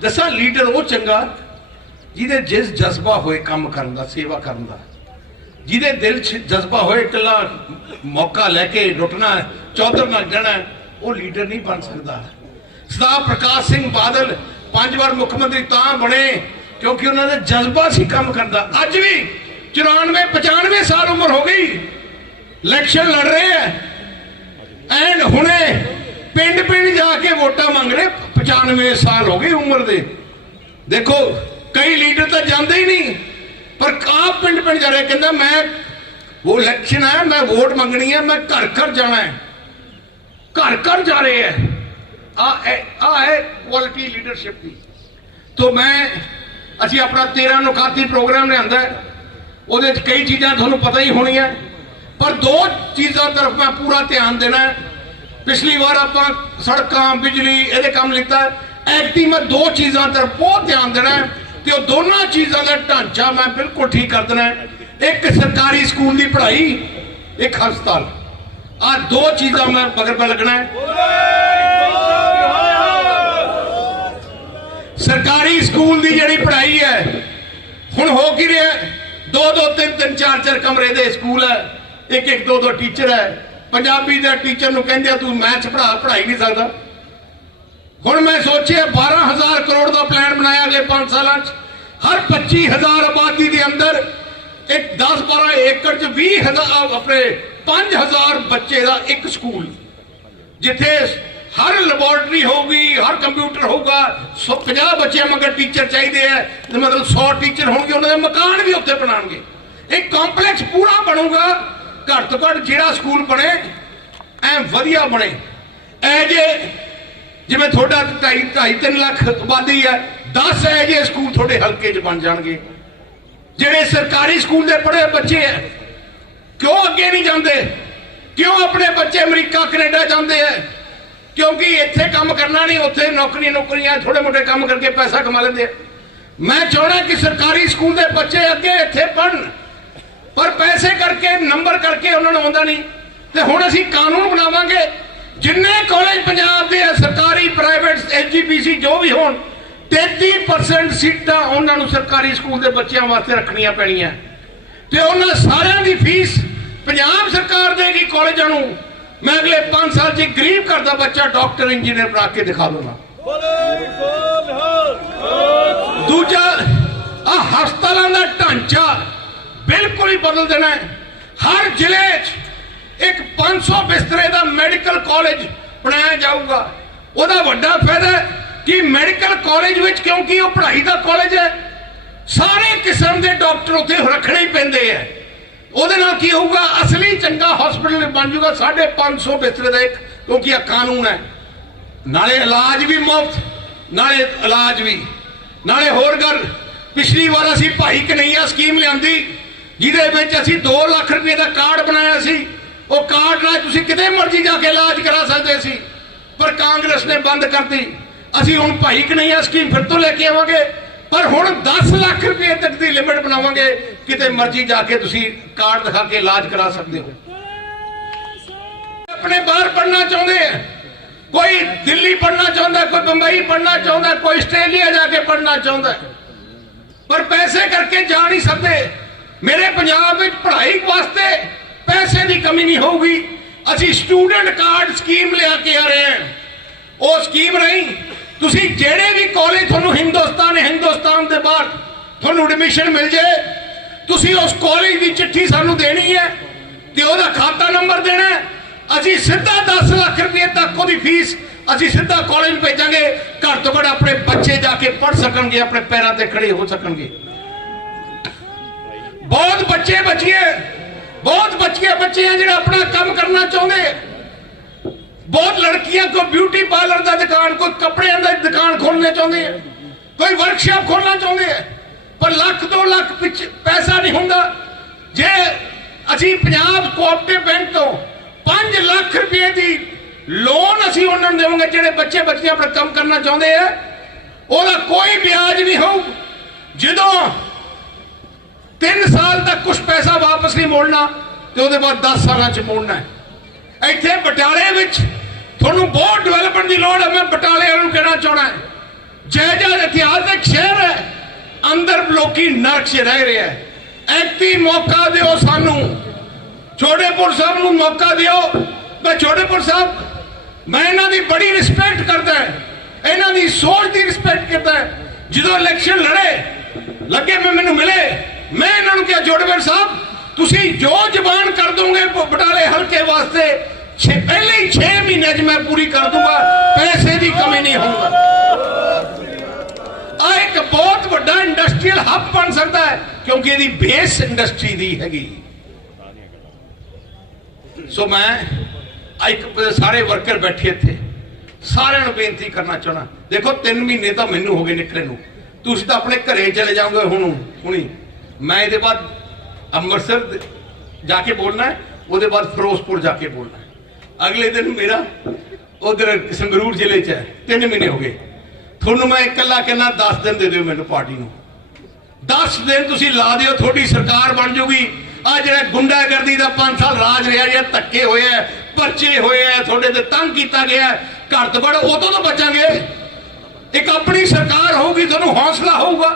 Speaker 1: ਦੱਸਾਂ ਲੀਡਰ ਉਹ ਚੰਗਾ, ਜਿਹਦੇ ਜਿਸ ਜਜ਼ਬਾ ਹੋਏ ਕੰਮ ਕਰਨ ਦਾ, ਸੇਵਾ ਕਰਨ ਦਾ, ਜਿਹਦੇ ਦਿਲ 'ਚ ਜਜ਼ਬਾ ਹੋਏ ਇਕੱਲਾ ਮੌਕਾ ਲੈ ਕੇ ਲੁੱਟਣਾ, ਚੌਧਰ ਨਾਲ ਜਾਣਾ ਉਹ ਲੀਡਰ ਨਹੀਂ ਬਣ ਸਕਦਾ। ਸਰਦਾਰ ਪ੍ਰਕਾਸ਼ ਸਿੰਘ ਬਾਦਲ ਪੰਜ ਵਾਰ ਮੁੱਖ ਮੰਤਰੀ ਤਾਂ ਬਣੇ, ਕਿਉਂਕਿ ਉਹਨਾਂ ਦਾ ਜਜ਼ਬਾ ਸੀ ਕੰਮ ਕਰਨ ਦਾ। ਅੱਜ ਵੀ 94 95 ਸਾਲ ਉਮਰ ਹੋ ਗਈ। ਇਲੈਕਸ਼ਨ ਲੜ ਰਹੇ ਹੈ ਐਂਡ ਹੁਣੇ ਪਿੰਡ ਪਿੰਡ ਜਾ ਕੇ ਵੋਟਾਂ ਮੰਗ ਰਹੇ 95 ਸਾਲ ਹੋ ਗਏ ਉਮਰ ਦੇ। ਦੇਖੋ, ਕਈ ਲੀਡਰ ਤਾਂ ਜਾਂਦੇ ਹੀ ਨਹੀਂ, ਪਰ ਆਪ ਪਿੰਡ ਪਿੰਡ ਜਾ ਰਹੇ, ਕਹਿੰਦਾ ਮੈਂ ਉਹ ਇਲੈਕਸ਼ਨ ਹੈ ਮੈਂ ਵੋਟ ਮੰਗਣੀ ਹੈ ਮੈਂ ਘਰ ਘਰ ਜਾਣਾ ਹੈ ਘਰ ਘਰ ਜਾ ਰਹੇ ਹੈ ਆ ਆ ਹੈ ਕੁਆਲਿਟੀ ਲੀਡਰਸ਼ਿਪ ਦੀ। ਤੋਂ ਮੈਂ, ਅਸੀਂ ਆਪਣਾ 13 ਨੁਕਾਤੀ ਪ੍ਰੋਗਰਾਮ ਲਿਆਂਦਾ ਹੈ। ਉਹਦੇ 'ਚ ਕਈ ਚੀਜ਼ਾਂ ਤੁਹਾਨੂੰ ਪਤਾ ਹੀ ਹੋਣੀਆਂ। ਪਰ ਦੋ ਚੀਜ਼ਾਂ ਤਰਫ ਮੈਂ ਪੂਰਾ ਧਿਆਨ ਦੇਣਾ ਪਿਛਲੀ ਵਾਰ ਆਪਾਂ ਸੜਕਾਂ, ਬਿਜਲੀ, ਇਹਦੇ ਕੰਮ ਲਿੱਤਾ ਐਕਟੀ ਮੈਂ ਦੋ ਚੀਜ਼ਾਂ ਤਰਫ ਬਹੁਤ ਧਿਆਨ ਦੇਣਾ ਤੇ ਉਹ ਦੋਨਾਂ ਚੀਜ਼ਾਂ ਦਾ ਢਾਂਚਾ ਮੈਂ ਬਿਲਕੁਲ ਠੀਕ ਕਰ ਦੇਣਾ ਇੱਕ ਸਰਕਾਰੀ ਸਕੂਲ ਦੀ ਪੜ੍ਹਾਈ, ਇੱਕ ਹਸਪਤਾਲ। ਆ ਦੋ ਚੀਜ਼ਾਂ ਮੈਂ ਮਗਰ ਪੈ ਲੱਗਣਾ ਸਰਕਾਰੀ ਸਕੂਲ ਦੀ ਜਿਹੜੀ ਪੜ੍ਹਾਈ ਹੈ, ਹੁਣ ਹੋ ਕੀ ਰਿਹਾ ਦੋ ਦੋ ਤਿੰਨ ਤਿੰਨ ਚਾਰ ਚਾਰ ਕਮਰੇ ਦੇ ਸਕੂਲ ਹੈ ਇੱਕ ਇੱਕ ਦੋ ਦੋ ਟੀਚਰ ਹੈ। ਪੰਜਾਬੀ ਦੇ ਟੀਚਰ ਨੂੰ ਕਹਿੰਦੇ ਆ, ਤੂੰ ਮੈਥ ਪੜ੍ਹਾ, ਪੜ੍ਹਾਈ ਨਹੀਂ ਸਕਦਾ। ਹੁਣ ਮੈਂ ਸੋਚਿਆ 12000 ਕਰੋੜ ਦਾ ਪਲਾਨ ਬਣਾਇਆ ਅਗਲੇ 5 ਸਾਲਾਂ 'ਚ। ਹਰ 25000 ਆਬਾਦੀ ਦੇ ਅੰਦਰ ਇੱਕ 10 12 ਏਕੜ 'ਚ 20000 ਆਪਣੇ 5000 ਬੱਚੇ ਦਾ ਇੱਕ ਸਕੂਲ, ਜਿੱਥੇ ਹਰ ਲੈਬੋਰਟਰੀ ਹੋਊਗੀ, ਹਰ ਕੰਪਿਊਟਰ ਹੋਊਗਾ, ਸੌ 50 ਬੱਚਿਆਂ ਮਗਰ ਟੀਚਰ ਚਾਹੀਦੇ ਆ ਮਤਲਬ 100 ਟੀਚਰ ਹੋਣਗੇ, ਉਹਨਾਂ ਦੇ ਮਕਾਨ ਵੀ ਉੱਥੇ ਬਣਾਉਣਗੇ। ਇਹ ਕੰਪਲੈਕਸ ਪੂਰਾ ਬਣੂਗਾ, ਘੱਟ ਤੋਂ ਘੱਟ ਜਿਹੜਾ ਸਕੂਲ ਬਣੇ, ਐ ਵਧੀਆ ਬਣੇ। ਐ ਜੇ ਜਿਵੇਂ ਤੁਹਾਡਾ 2.5 2.5 ਲੱਖ ਆਬਾਦੀ ਹੈ 10 ਐ ਜੇ ਸਕੂਲ ਤੁਹਾਡੇ ਹਲਕੇ 'ਚ ਬਣ ਜਾਣਗੇ। ਜਿਹੜੇ ਸਰਕਾਰੀ ਸਕੂਲ ਦੇ ਪੜ੍ਹੇ ਬੱਚੇ ਐ ਕਿਉਂ ਅੱਗੇ ਨਹੀਂ ਜਾਂਦੇ? ਕਿਉਂ ਆਪਣੇ ਬੱਚੇ ਅਮਰੀਕਾ, ਕੈਨੇਡਾ ਜਾਂਦੇ ਐ ਕਿਉਂਕਿ ਇੱਥੇ ਕੰਮ ਕਰਨਾ ਨਹੀਂ, ਉੱਥੇ ਨੌਕਰੀਆਂ ਨੌਕਰੀਆਂ ਥੋੜੇ ਮੋਟੇ ਕੰਮ ਕਰਕੇ ਪੈਸਾ ਕਮਾ ਲੈਂਦੇ ਆ। ਮੈਂ ਚਾਹਣਾ ਕਿ ਸਰਕਾਰੀ ਸਕੂਲ ਦੇ ਬੱਚੇ ਅੱਗੇ ਇੱਥੇ ਪੜ੍ਹਨ, ਪਰ ਪੈਸੇ ਕਰਕੇ, ਨੰਬਰ ਕਰਕੇ ਉਹਨਾਂ ਨੂੰ ਆਉਂਦਾ ਨਹੀਂ। ਤੇ ਹੁਣ ਅਸੀਂ ਕਾਨੂੰਨ ਬਣਾਵਾਂਗੇ, ਜਿੰਨੇ ਕਾਲਜ ਪੰਜਾਬ ਦੇ ਆ, ਸਰਕਾਰੀ ਪ੍ਰਾਈਵੇਟ ਐਜੀਪੀਸੀ ਜੋ ਵੀ ਹੋਣ 33% ਸੀਟਾਂ ਉਹਨਾਂ ਨੂੰ ਸਰਕਾਰੀ ਸਕੂਲ ਦੇ ਬੱਚਿਆਂ ਵਾਸਤੇ ਰੱਖਣੀਆਂ ਪੈਣੀਆਂ। ਤੇ ਉਹਨਾਂ ਸਾਰਿਆਂ ਦੀ ਫੀਸ ਪੰਜਾਬ ਸਰਕਾਰ ਦੇਗੀ, ਕਾਲਜਾਂ ਨੂੰ। ਮੈਂ ਅਗਲੇ 5 ਸਾਲ 'ਚ ਇੱਕ ਗਰੀਬ ਘਰ ਦਾ ਬੱਚਾ ਡਾਕਟਰ, ਇੰਜੀਨੀਅਰ ਬਣਾ ਕੇ ਦਿਖਾ ਦੂੰਗਾ। ਦੂਜਾ, ਆ ਹਸਪਤਾਲਾਂ ਦਾ ਢਾਂਚਾ ਬਿਲਕੁਲ ਹੀ ਬਦਲ ਦੇਣਾ ਹੈ। ਹਰ ਜ਼ਿਲ੍ਹੇ 'ਚ ਇੱਕ 500 ਬਿਸਤਰੇ ਦਾ ਮੈਡੀਕਲ ਕਾਲਜ ਬਣਾਇਆ ਜਾਊਗਾ। ਉਹਦਾ ਵੱਡਾ ਫਾਇਦਾ ਕਿ ਮੈਡੀਕਲ ਕਾਲਜ ਵਿੱਚ ਕਿਉਂਕਿ ਉਹ ਪੜ੍ਹਾਈ ਦਾ ਕਾਲਜ ਹੈ, ਸਾਰੇ ਕਿਸਮ ਦੇ ਡਾਕਟਰ ਉੱਥੇ ਰੱਖਣੇ ਹੀ ਪੈਂਦੇ ਆ ਉਹਦੇ ਨਾਲ ਕੀ ਹੋਊਗਾ? ਅਸਲੀ ਚੰਗਾ ਹਸਪੀਟਲ ਬਣ ਜਾਊਗਾ 550 ਬਿਸਤਰੇ ਦਾ ਇੱਕ, ਕਿਉਂਕਿ ਇਹ ਕਾਨੂੰਨ ਹੈ। ਨਾਲੇ ਇਲਾਜ ਵੀ ਮੁਫਤ, ਨਾਲੇ ਇਲਾਜ ਵੀ। ਨਾਲੇ ਹੋਰ ਗੱਲ, ਪਿਛਲੀ ਵਾਰ ਅਸੀਂ ਭਾਈ ਕਨਈਆ ਸਕੀਮ ਲਿਆਂਦੀ, ਜਿਹਦੇ ਵਿੱਚ ਅਸੀਂ 2 ਲੱਖ ਰੁਪਏ ਦਾ ਕਾਰਡ ਬਣਾਇਆ ਸੀ। ਉਹ ਕਾਰਡ ਨਾਲ ਤੁਸੀਂ ਕਿਤੇ ਮਰਜ਼ੀ ਜਾ ਕੇ ਇਲਾਜ ਕਰਾ ਸਕਦੇ ਸੀ, ਪਰ ਕਾਂਗਰਸ ਨੇ ਬੰਦ ਕਰਤੀ। ਅਸੀਂ ਹੁਣ ਭਾਈ ਕਨਈਆ ਸਕੀਮ ਫਿਰ ਤੋਂ ਲੈ ਕੇ ਆਵਾਂਗੇ। ਪਰ ਹੁਣ 10 ਲੱਖ ਰੁਪਏ ਤੱਕ ਦੀ ਲਿਮਿਟ ਬਣਾਵਾਂਗੇ, ਕਿਤੇ ਮਰਜ਼ੀ ਜਾ ਕੇ ਤੁਸੀਂ ਕਾਰਡ ਦਿਖਾ ਕੇ ਇਲਾਜ ਕਰਾ ਸਕਦੇ ਹੋ। ਆਪਣੇ ਬਾਹਰ ਪੜਨਾ ਚਾਹੁੰਦੇ ਆ। ਕੋਈ ਦਿੱਲੀ ਪੜਨਾ ਚਾਹੁੰਦਾ, ਕੋਈ ਬੰਬਈ ਪੜਨਾ ਚਾਹੁੰਦਾ, ਕੋਈ ਆਸਟ੍ਰੇਲੀਆ ਜਾ ਕੇ ਪੜਨਾ ਚਾਹੁੰਦਾ। ਪਰ ਪੈਸੇ ਕਰਕੇ ਜਾ ਨਹੀਂ ਸਕਦੇ। ਮੇਰੇ ਪੰਜਾਬ ਵਿੱਚ ਪੜ੍ਹਾਈ ਵਾਸਤੇ ਪੈਸੇ ਦੀ ਕਮੀ ਨਹੀਂ ਹੋਊਗੀ। ਅਸੀਂ ਸਟੂਡੈਂਟ ਕਾਰਡ ਸਕੀਮ ਲਿਆ ਕੇ ਆ ਰਹੇ ਹਾਂ। ਉਹ ਸਕੀਮ ਰਹੀ ਤੁਸੀਂ ਜਿਹੜੇ ਵੀ ਕਾਲਜ ਤੁਹਾਨੂੰ ਹਿੰਦੁਸਤਾਨ ਹਿੰਦੁਸਤਾਨ ਦੇ ਬਾਹਰ ਤੁਹਾਨੂੰ ਐਡਮਿਸ਼ਨ ਮਿਲ ਜੇ, ਤੁਸੀਂ ਉਸ ਕਾਲਜ ਦੀ ਚਿੱਠੀ ਸਾਨੂੰ ਦੇਣੀ ਹੈ ਤੇ ਉਹਦਾ ਖਾਤਾ ਨੰਬਰ ਦੇਣਾ ਅਸੀਂ ਸਿੱਧਾ 10 ਲੱਖ ਰੁਪਏ ਤੱਕ ਉਹਦੀ ਫੀਸ ਅਸੀਂ ਸਿੱਧਾ ਕਾਲਜ ਭੇਜਾਂਗੇ। ਘਰ ਤੋਂ ਘਰ ਆਪਣੇ ਬੱਚੇ ਜਾ ਕੇ ਪੜ ਸਕਣਗੇ, ਆਪਣੇ ਪੈਰਾਂ ਤੇ ਖੜੇ ਹੋ ਸਕਣਗੇ। ਬਹੁਤ ਬੱਚੇ ਬੱਚੀਏ, ਬਹੁਤ ਬੱਚੀਆਂ ਬੱਚੇ ਆ ਜਿਹੜੇ ਆਪਣਾ ਕੰਮ ਕਰਨਾ ਚਾਹੁੰਦੇ ਬਹੁਤ ਲੜਕੀਆਂ ਕੋ ਬਿਊਟੀ ਪਾਰਲਰ ਦਾ ਦੁਕਾਨ, ਕੋਈ ਕੱਪੜਿਆਂ ਦਾ ਦੁਕਾਨ ਖੋਲਣਾ ਚਾਹੁੰਦੇ ਆ, ਕੋਈ ਵਰਕਸ਼ਾਪ ਖੋਲਣਾ ਚਾਹੁੰਦੇ ਆ, ਪਰ ਲੱਖ 2 ਲੱਖ ਪੈਸਾ ਨਹੀਂ ਹੁੰਦਾ। ਜੇ ਅਸੀਂ ਪੰਜਾਬ ਕੋਆਪਰੇਟਿਵ ਬੈਂਕ ਤੋਂ 5 ਲੱਖ ਰੁਪਏ ਦੀ ਲੋਨ ਅਸੀਂ ਉਹਨਾਂ ਨੂੰ ਦੇਵਾਂਗੇ, ਜਿਹੜੇ ਬੱਚੇ ਬੱਚੀਆਂ ਆਪਣਾ ਕੰਮ ਕਰਨਾ ਚਾਹੁੰਦੇ ਆ, ਉਹਦਾ ਕੋਈ ਵਿਆਜ ਨਹੀਂ ਹੋਊ। ਜਦੋਂ 3 ਸਾਲ ਤੱਕ ਕੁਝ ਪੈਸਾ ਵਾਪਸ ਨਹੀਂ ਮੋੜਨਾ, ਤੇ ਉਹਦੇ ਬਾਅਦ 10 ਸਾਲਾਂ ਚ ਮੋੜਨਾ ਹੈ। ਇੱਥੇ ਬਟਾਲੇ ਵਿੱਚ ਤੁਹਾਨੂੰ ਬਹੁਤ ਡਿਵੈਲਪਮੈਂਟ ਦੀ ਲੋੜ ਹੈ। ਮੈਂ ਬਟਾਲੇ ਵਾਲਿਆਂ ਨੂੰ ਕਹਿਣਾ ਚਾਹਣਾ ਜਾਇਦਾਦ ਇਤਿਹਾਸਕ ਸ਼ਹਿਰ ਹੈ। ਅੰਦਰ ਲੋਕੀ ਨਰਕ 'ਚ ਰਹਿ ਰਿਹਾ ਹੈ। ਐਕਟੀ ਮੌਕਾ ਦਿਓ ਸਾਨੂੰ। ਛੋਟੇਪੁਰ ਸਾਹਿਬ ਨੂੰ ਮੌਕਾ ਦਿਓ। ਮੈਂ ਛੋਟੇਪੁਰ ਸਾਹਿਬ, ਮੈਂ ਇਹਨਾਂ ਦੀ ਬੜੀ ਰਿਸਪੈਕਟ ਕਰਦਾ ਇਹਨਾਂ ਦੀ ਸੋਚ ਦੀ ਰਿਸਪੈਕਟ ਕਰਦਾ ਜਦੋਂ ਇਲੈਕਸ਼ਨ ਲੜੇ, ਲੱਗੇ ਮੈਂ ਮੈਨੂੰ ਮਿਲੇ, ਮੈਂ ਇਹਨਾਂ ਨੂੰ ਕਿਹਾ ਜੋੜਵੇਰ ਸਾਹਿਬ, ਤੁਸੀਂ ਜੋ ਜ਼ਬਾਨ ਕਰ ਦੋਗੇ ਬਟਾਲੇ ਹਲਕੇ ਵਾਸਤੇ ਛੇ ਪਹਿਲੇ ਹੀ 6 ਮਹੀਨੇ 'ਚ ਮੈਂ ਪੂਰੀ ਕਰ ਦੂੰਗਾ, ਪੈਸੇ ਦੀ ਕਮੀ ਨਹੀਂ ਹੋਊਗਾ। ਆ ਇੱਕ ਬਹੁਤ ਵੱਡਾ ਇੰਡਸਟਰੀਅਲ ਹੱਬ ਬਣ ਸਕਦਾ ਹੈ, ਕਿਉਂਕਿ ਇਹਦੀ ਬੇਸ ਇੰਡਸਟਰੀ ਦੀ ਹੈਗੀ। ਸੋ ਮੈਂ ਇੱਕ ਸਾਰੇ ਵਰਕਰ ਬੈਠੇ ਇੱਥੇ। ਸਾਰਿਆਂ ਨੂੰ ਬੇਨਤੀ ਕਰਨਾ ਚਾਹਣਾ ਦੇਖੋ 3 ਮਹੀਨੇ ਤਾਂ ਮੈਨੂੰ ਹੋ ਗਏ ਨਿਕਲੇ ਨੂੰ। ਤੁਸੀਂ ਤਾਂ ਆਪਣੇ ਘਰੇ ਚਲੇ ਜਾਓਗੇ ਹੁਣ, ਹੁਣੀ। ਮੈਂ ਇਹਦੇ ਬਾਅਦ ਅੰਮ੍ਰਿਤਸਰ ਜਾ ਕੇ ਬੋਲਣਾ ਉਹਦੇ ਬਾਅਦ ਫਿਰੋਜ਼ਪੁਰ ਜਾ ਕੇ ਬੋਲਣਾ ਅਗਲੇ ਦਿਨ ਮੇਰਾ ਉਧਰ ਸੰਗਰੂਰ ਜ਼ਿਲ੍ਹੇ 'ਚ ਹੈ 3 ਮਹੀਨੇ ਹੋ ਗਏ। ਤੁਹਾਨੂੰ ਮੈਂ ਇਕੱਲਾ ਕਹਿੰਦਾ 10 ਦਿਨ ਦੇ ਦਿਓ ਮੈਨੂੰ ਪਾਰਟੀ ਨੂੰ। 10 ਦਿਨ ਤੁਸੀਂ ਲਾ ਦਿਓ, ਤੁਹਾਡੀ ਸਰਕਾਰ ਬਣ ਜੂਗੀ। ਆ ਜਿਹੜਾ ਗੁੰਡਾਗਰਦੀ ਦਾ 5 ਸਾਲ ਰਾਜ ਰਿਹਾ, ਜਿਹੜਾ ਧੱਕੇ ਹੋਏ ਆ, ਪਰਚੇ ਹੋਏ ਆ, ਤੁਹਾਡੇ ਤੇ ਤੰਗ ਕੀਤਾ ਗਿਆ ਘਰ ਤੋਂ ਬੜ ਉਦੋਂ ਤੋਂ ਬਚਾਂਗੇ। ਇੱਕ ਆਪਣੀ ਸਰਕਾਰ ਹੋਊਗੀ, ਤੁਹਾਨੂੰ ਹੌਸਲਾ ਹੋਊਗਾ।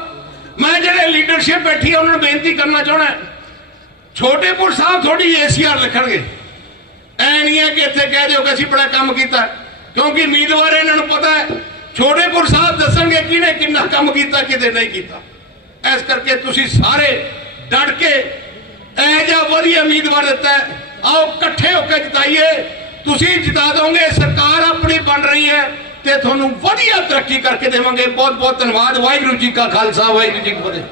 Speaker 1: ਮੈਂ ਜਿਹੜੇ ਲੀਡਰਸ਼ਿਪ ਬੈਠੀ ਆ, ਉਹਨਾਂ ਨੂੰ ਬੇਨਤੀ ਕਰਨਾ ਚਾਹਣਾ ਛੋਟੇਪੁਰ ਸਾਹਿਬ ਥੋੜੀ ਏਸੀਆਰ ਲਿਖਣਗੇ। ਐ ਨਹੀਂ ਹੈ ਕਿ ਇੱਥੇ ਕਹਿ ਦਿਓ ਕਿ ਅਸੀਂ ਬੜਾ ਕੰਮ ਕੀਤਾ। ਕਿਉਂਕਿ ਉਮੀਦਵਾਰ ਇਹਨਾਂ ਨੂੰ ਪਤਾ ਹੈ, ਛੋਟੇਪੁਰ ਸਾਹਿਬ ਦੱਸਣਗੇ ਕਿਹਨੇ ਕਿੰਨਾ ਕੰਮ ਕੀਤਾ ਕਿਤੇ ਨਹੀਂ ਕੀਤਾ। ਇਸ ਕਰਕੇ ਤੁਸੀਂ ਸਾਰੇ ਡਟ ਕੇ ਇਹ ਜਿਹਾ ਵਧੀਆ ਉਮੀਦਵਾਰ ਦਿੱਤਾ ਆਓ ਇਕੱਠੇ ਹੋ ਕੇ ਜਿਤਾਈਏ। ਤੁਸੀਂ ਜਿਤਾ ਦੋਗੇ, ਸਰਕਾਰ ਆਪਣੀ ਬਣ ਰਹੀ ਹੈ ਤੇ ਤੁਹਾਨੂੰ ਵਧੀਆ ਤਰੱਕੀ ਕਰਕੇ ਦੇਵਾਂਗੇ। ਬਹੁਤ ਬਹੁਤ ਧੰਨਵਾਦ, ਵਾਹਿਗੁਰੂ ਜੀ ਕਾ ਖਾਲਸਾ, ਵਾਹਿਗੁਰੂ ਜੀ ਕੀ ਫਤਿਹ।